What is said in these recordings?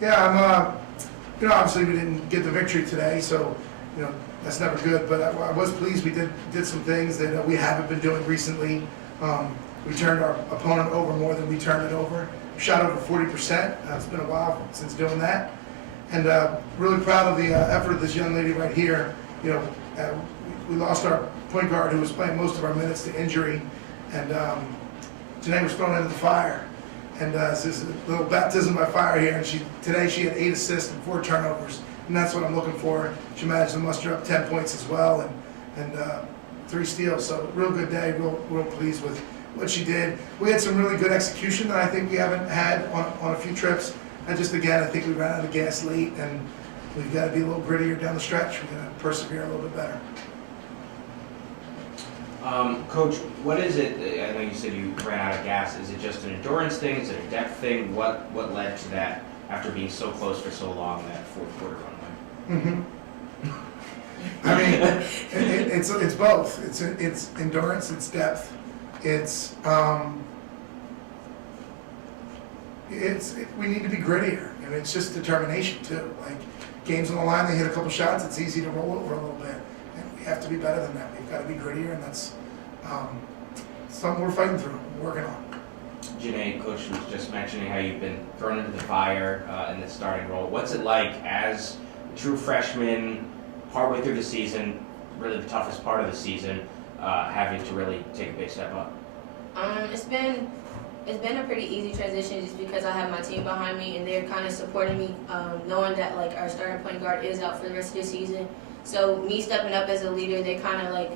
Yeah, obviously we didn't get the victory today, so, that's never good, but I was pleased we did some things that we haven't been doing recently. We turned our opponent over more than we turned it over. We shot over 40%. It's been a while since doing that. And really proud of the effort of this young lady right here. We lost our point guard who was playing most of our minutes to injury, and Janae was thrown into the fire. And this is a little baptism by fire here. And today she had 8 assists and 4 turnovers, and that's what I'm looking for. She managed to muster up 10 points as well, and 3 steals. So real good day. Real pleased with what she did. We had some really good execution that I think we haven't had on a few trips. And just again, I think we ran out of gas late, and we've got to be a little grittier down the stretch. We're going to persevere a little bit better. Coach, what is it? I know you said you ran out of gas. Is it just an endurance thing? Is it a depth thing? What led to that after being so close for so long, that fourth quarter runway? I mean, it's both. It's endurance. It's depth. We need to be grittier, and it's just determination too. Like games on the line, they hit a couple shots. It's easy to roll over a little bit, and we have to be better than that. We've got to be grittier, and that's something we're fighting through, working on. Janae, Coach was just mentioning how you've been thrown into the fire in the starting role. What's it like as a true freshman, partway through the season, really the toughest part of the season, having to really take a big step up? It's been a pretty easy transition just because I have my team behind me and they're kind of supporting me, knowing that like our starting point guard is out for the rest of the season. So me stepping up as a leader, they're kind of like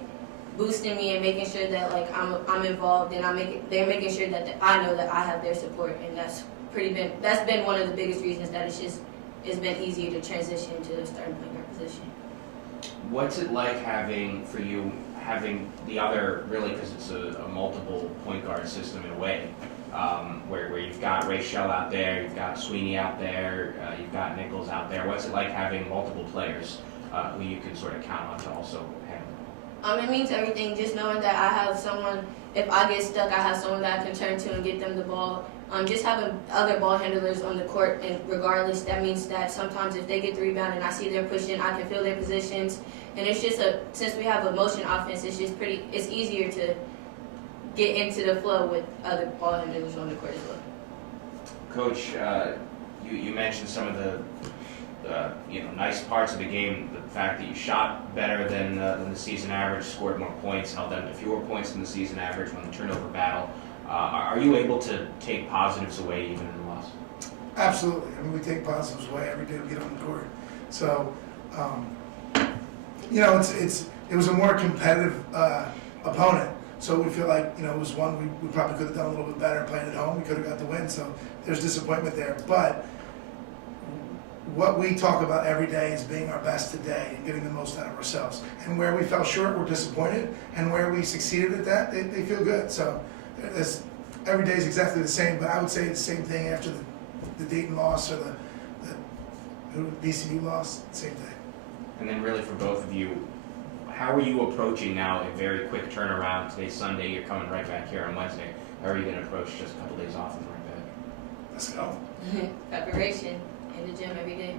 boosting me and making sure that like I'm involved, and they're making sure that I know that I have their support, and that's been one of the biggest reasons that it's been easier to transition to the starting point guard position. What's it like having the other, really, because it's a multiple point guard system in a way, where you've got Rachel out there, you've got Sweeney out there, you've got Nichols out there. What's it like having multiple players who you can sort of count on to also handle? It means everything, just knowing that I have someone, if I get stuck, I have someone that I can turn to and get them the ball. Just having other ball handlers on the court, and regardless, that means that sometimes if they get the rebound and I see they're pushing, I can feel their positions. And it's just since we have a motion offense, it's easier to get into the flow with other ball handlers on the court as well. Coach, you mentioned some of the nice parts of the game. The fact that you shot better than the season average, scored more points, held them to fewer points than the season average, won the turnover battle. Are you able to take positives away even in the loss? Absolutely. I mean, we take positives away every day we get on the court. So, it was a more competitive opponent. So we feel like, it was one we probably could have done a little bit better playing at home. We could have got the win. So there's disappointment there. But what we talk about every day is being our best today and getting the most out of ourselves. And where we fell short, we're disappointed. And where we succeeded at that, they feel good. So every day is exactly the same. But I would say it's the same thing after the Dayton loss or the BCU loss, same thing. And then really for both of you, how are you approaching now a very quick turnaround? Today's Sunday, you're coming right back here on Wednesday. How are you going to approach just a couple days off and right back? Let's go. Preparation in the gym every day.